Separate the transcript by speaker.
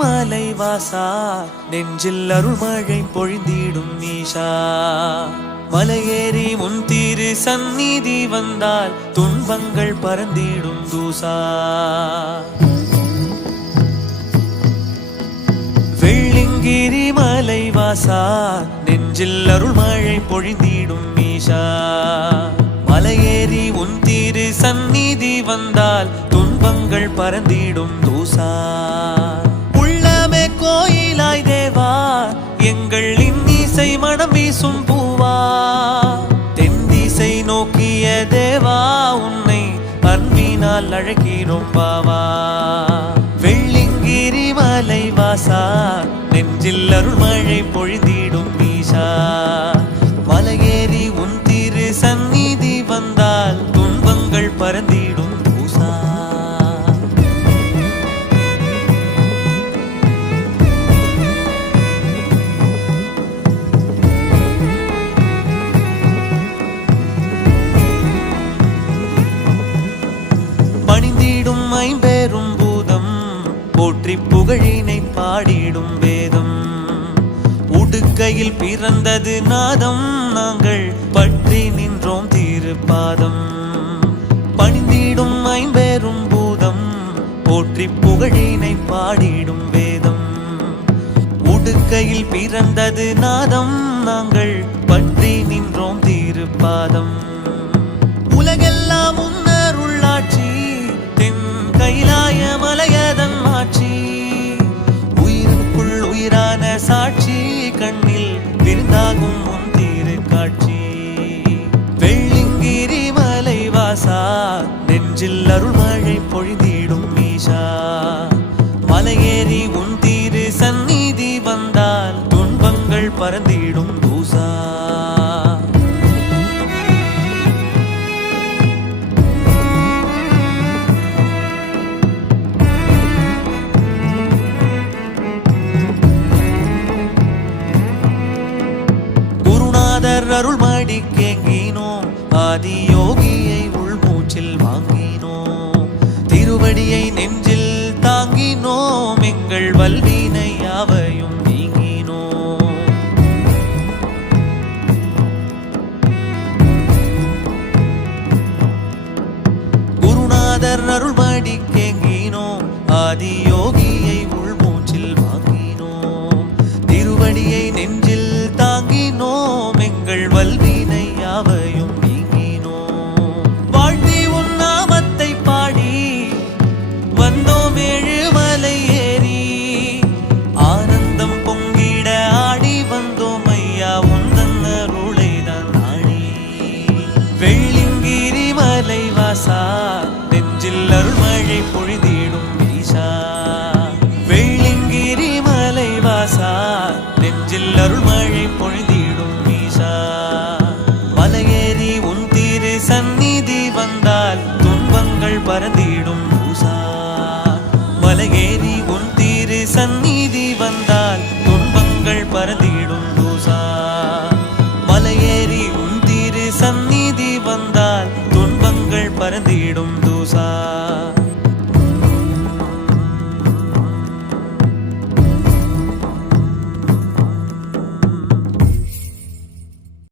Speaker 1: மலை வாசா நெஞ்சில் அருள்மழை பொழிந்திடும் நீஷா மலையேறி முன் தீரு சந்நிதி வந்தால் துன்பங்கள் பறந்திடும் தூசா. வெள்ளிங்கிரி மலை வாசா நெஞ்சில் அருள்மழை பொழிந்திடும் மீஷா மலையேறி உன் தீரு சந்நிதி வந்தால் துன்பங்கள் பறந்திடும் நோக்கிய தேவா உன்னை அன்பினால் அழகிறோம் பாவா. வெள்ளிங்கிரி மலை வாசா நெஞ்சில் அருள்மழை பொழுதிடும் மீஷா மலையேறி உன் திரு சந்நிதி வந்தால் துன்பங்கள் பறந்திடும் போற்றி புகழினை பாடிடும் வேதம். உடுக்கையில் பிறந்தது நாதம் நாங்கள் பற்றி நின்றோம் திருப்பாதம். பணிந்திடும் ஐம்பெரும் பூதம் போற்றி புகழினை பாடிடும் வேதம். உடுக்கையில் பிறந்தது நாதம் நாங்கள் பற்றி நின்றோம் திருப்பாதம். நெஞ்சில் அருள்மழை பொழிந்திடும் மீஷா மலையேறி உன் தீரு சந்நிதி வந்தால் துன்பங்கள் பறந்திடும் தூசா அருள் திருவடியை நெஞ்சில் தாங்கினோம். எங்கள் வல்வினை யாவையும் நீங்கினோம். குருநாதர் அருள்மடி கேங்கினோம். ஆதியோகி வெள்ளிங்கிரி வாசா நெஞ்சில் அருள்மழை பொழிந்திடும் வீசா. வெள்ளிங்கிரி மலை வாசா நெஞ்சில் அருள்மழை பொழிந்திடும் வீசா. மலையேறி உன் தீரு சந்நிதி வந்தால் துன்பங்கள் பறந்திடும்